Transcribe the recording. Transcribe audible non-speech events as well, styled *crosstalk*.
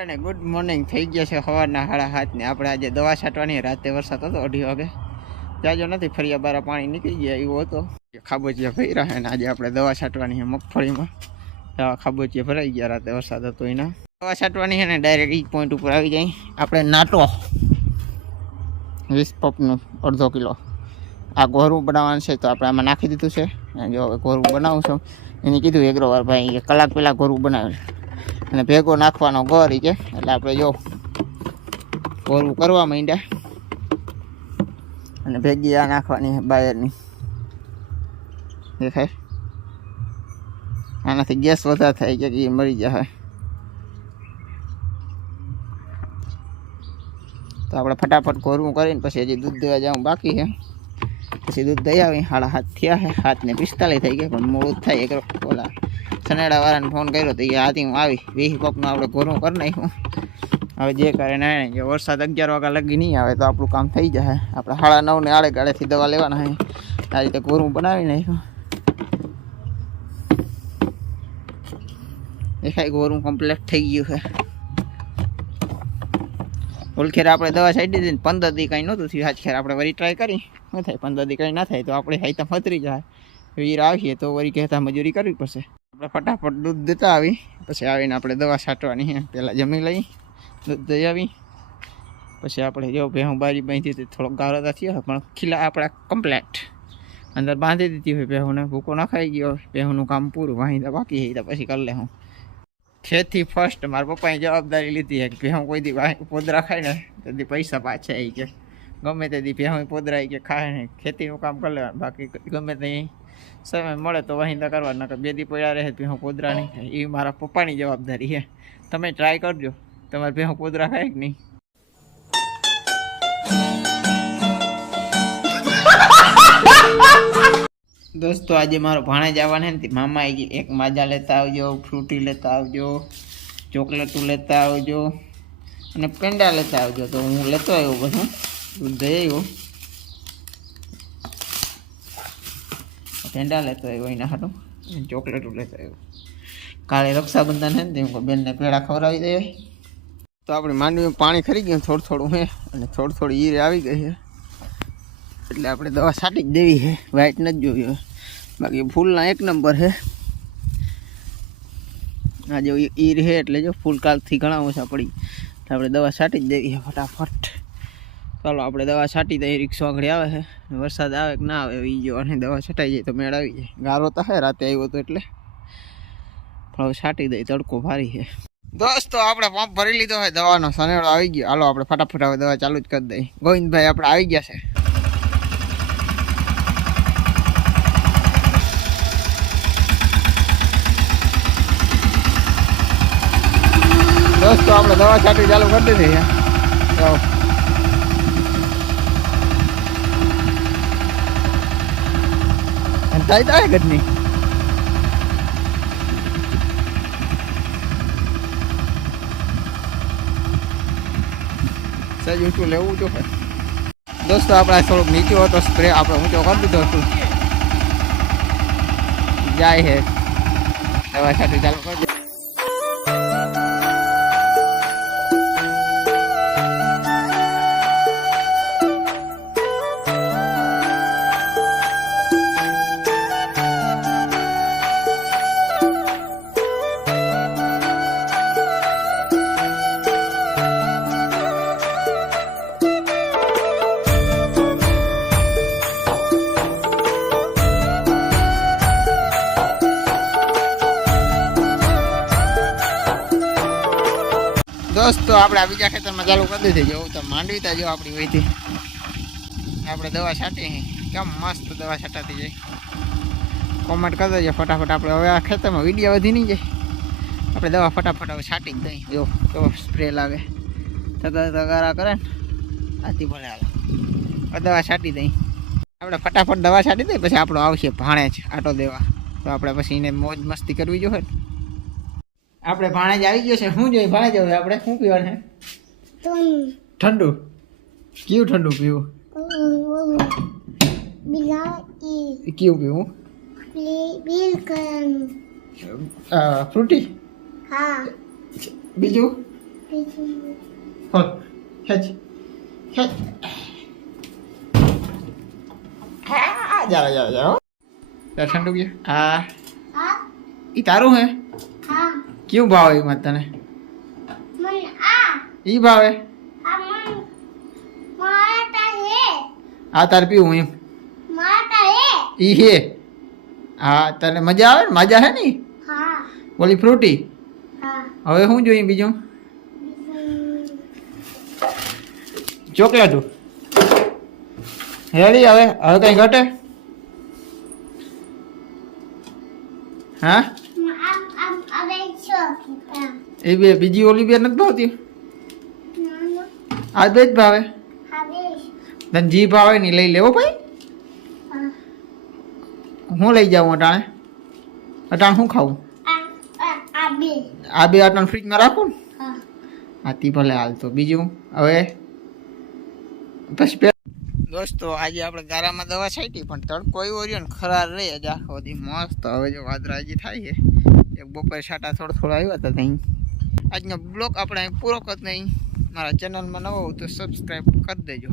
અને good morning થઈ ગયા છે સવારના સાડા હાથને આપણે આજે દવા છાંટવાની, રાતે વરસાદ હતો અઢી વાગે. જાજો નથી ફરિયા બારા પાણી નીકળી ગયા, એવો હતો. ખાબોચિયા ભર્યા રહ્યા ને આજે આપણે દવા છાંટવાની છે મગફળીમાં. ખાબોચિયા ભરાઈ ગયા રાતે વરસાદ હતો એના. દવા છાંટવાની છે ને ડાયરેક્ટ ઈ પોઈન્ટ ઉપર આવી જાય. આપણે નાટો. વીસ પપનું અડધો કિલો. આ ઘોરું બનાવવાનું છે તો આપણે આમાં નાખી દીધું છે. જો હવે ઘોરું બનાવું છું. એને કીધું એગ્રોવાર ભાઈ કલાક પહેલાં ઘોરું બનાવ્યું અને ભેગો નાખવાનો ગોરી કે એટલે આપણે જો ગોરું કરવા માંડ્યા. અને ભેગી આ નાખવાની છે બાયરની. દેખાય? આનાથી ગેસ વધારે થાય કે એ મરી જાય તો આપણે ફટાફટ ગોરવું કરીને પછી હજી દૂધ દેવા જવું બાકી છે. પછી દૂધ દઈ આવી સાડા હાથ થયા છે. હાથ ને પિસ્તાલીસ થઈ ગયા, પણ મોડું થાય એક ઓલા સનેડા વાળાને ફોન કર્યો તો એ આથી હું આવી. વીસ પગનું આપણે ઘોરું કરી નાખ્યું. હવે જે કરે ને જો વરસાદ અગિયાર વાગ્યા લગી નહીં આવે તો આપણું કામ થઈ જાય. આપણે સાડા નવ ને આડે ગાળેથી દવા લેવાના હોય આ રીતે ઘોરું બનાવી નાખ્યું. દેખાય ઘોરું કમ્પ્લીટ થઈ ગયું છે. ઓલખેર આપણે દવા છાંટી દીધી પંદર દી કંઈ નહોતું થયું. આજ ખેર આપણે વળી ટ્રાય કરી. ન થાય, પંદર દી કંઈ ના થાય તો આપણે હાઈતા ફતરી જાય. વીર આવીએ તો વળી કહેતા મજૂરી કરવી પડશે. આપણે ફટાફટ દૂધ દેતા આવી. પછી આવીને આપણે દવા છાંટવાની છે. પહેલાં જમી લઈ દૂધ દઈ આવી. પછી આપણે જો ભેહું બારી બાંધી હતી, થોડોક ગાળો તો થયો પણ ખીલા આપણા કમ્પ્લેટ અંદર બાંધી દીધી હોય ભેહુંને. ભૂકો ના ખાઈ ગયો ભેહુંનું કામ પૂરું. વાંધી બાકી હોય તો પછી કરી લે હું ખેતી ફર્સ્ટ મારા પપ્પાએ જવાબદારી લીધી છે કે ભેહું કોઈ દી પોદરા ખાય ને તેથી પૈસા પાછા આવી કે ગમે તે દી ભેહું પોદરા આવી કે ખાય ને ખેતીનું કામ કરી લેવાનું. બાકી ગમે તે સમય મળે તો વાહિંદા કરવા નકર બે દી પડ્યા રહે, ભેહું પોદરા એ મારા પપ્પાની જવાબદારી છે. તમે ટ્રાય કરજો. તમારે ભેહું પોદરા ખાય કે નહીં? *laughs* દોસ્તો, આજે મારો ભાણે જવાને ને મામા એક માજા લેતા આવજો, ફ્રૂટી લેતા આવજો, ચોકલેટું લેતા આવજો, અને પેંડા લેતા આવજો. તો હું લેતો આવ્યો બધું. દઈ આવ્યો. પેંડા લેતો આવ્યો એના હાટું ચોકલેટું લેતો આવ્યો કાલે રક્ષાબંધન હે ને તે બેનને પેડા ખવડાવી દે. તો આપણે માંડવીમાં પાણી ખરી ગયું થોડું થોડું હે, અને થોડું થોડી ઈરે આવી ગઈ છે એટલે આપણે દવા છાંટી જ દેવી છે વ્હાઈટ નથી હવે. બાકી ફૂલના એક નંબર છે આ જો ઈર છે એટલે જો ફૂલ કાલથી ઘણા ઓછા પડી. આપણે દવા છાંટી જ દેવી છે ફટાફટ. ચાલો આપણે દવા છાંટી દઈએ, રિક્ષો આગળ આવે છે. વરસાદ આવે કે ના આવે એ જો અને દવા છટાઈ જાય તો મેળ આવી જાય. ગારો તો હે, રાતે આવ્યો તો એટલે. હવે છાંટી દઈએ, તડકો ભારી છે. દોસ્તો, આપણે પંપ ભરી લીધો હોય દવાનો સનેડો આવી ગયો. હાલો, આપણે ફટાફટ હવે દવા ચાલુ જ કરી દઈએ. ગોવિંદભાઈ આપણે આવી ગયા છે. દોસ્તો, આપણે દવા છાંટી ચાલુ કરી દીધી છે તો થાય થાય ઘટની સજ ઊંચું લેવું જો દોસ્તો આપણે થોડુંક નીચું હતો સ્પ્રે આપણે ઊંચો કરી દીધો હતું જાય હે દવા છાંટી ચાલુ કરી દોસ્તો આપણે આ બીજા ખેતરમાં ચાલુ કરી દીધી. જો તો માંડવી તા જો આપણી વહીથી આપણે દવા છાંટી કેમ મસ્ત દવા છાંટાતી જાય. કોમેન્ટ કરી દેજો ફટાફટ આપણે. હવે આ ખેતરમાં વીડિયો વધી નહીં જાય. આપણે દવા ફટાફટ હવે છાંટી જ દઈ જો કેવો સ્પ્રે લાગે. તગા તગારા કરે ને, આથી ભલે હાલે. દવા છાંટી દઈ આપણે ફટાફટ દવા છાંટી દઈએ, પછી આપણો આવશે ભાણે જ આટો દેવા. તો આપણે પછી એને મોજ મસ્તી કરવી જોઈએ. ને આપણે ભાણે જ આવી ગયો છે શું જોઈએ ભાણે જવું આપણે? શું પીવાનું છે? ઠંડુ. કેવું ઠંડુ પીવું? કેવું પીવું? ફ્રૂટી? હા. બીજું? ખેંચ. ખેંચ. હા જાઓ જાઓ જાઓ ઠંડુ ગયા હા. એ તારું હે? કેવું ભાવે એમાં તને? ઈ ભાવે? આ તાર પીવું એમ. ઈ હે. હા તને મજા આવે ને? મજા હે ને? ઓલી ફ્રૂટી? હવે શું જોઈએ બીજું? ચોકલેટું. રેડી હવે હવે કઈ ઘટે? હા? એ બે, બીજી ઓલી બે નથી ભાવતી? આ બે જ ભાવે. તને જી ભાવે નહીં લઈ લેવો ભાઈ. હું લઈ જાઉં અટાણે? અટાણે શું ખાવું? આ બે અટાણ ફ્રીજમાં રાખું ને? હા, તી ભલે હાલ તો. બીજું? હવે? પછી દોસ્તો, આજે આપણે ગારામાં દવા છાંટી, પણ તડકો એવો રહ્યો ને ખરાર રહે. જ આખો મસ્ત. હવે જો વાદળા હજી થાય છે. એક બપોરે છાંટા થોડા થોડા આવ્યા હતા ત્યાં આજનો બ્લોગ આપણે પૂરો કરી નહીં મારા ચેનલમાં નવો હોય તો સબસ્ક્રાઈબ કરી દેજો.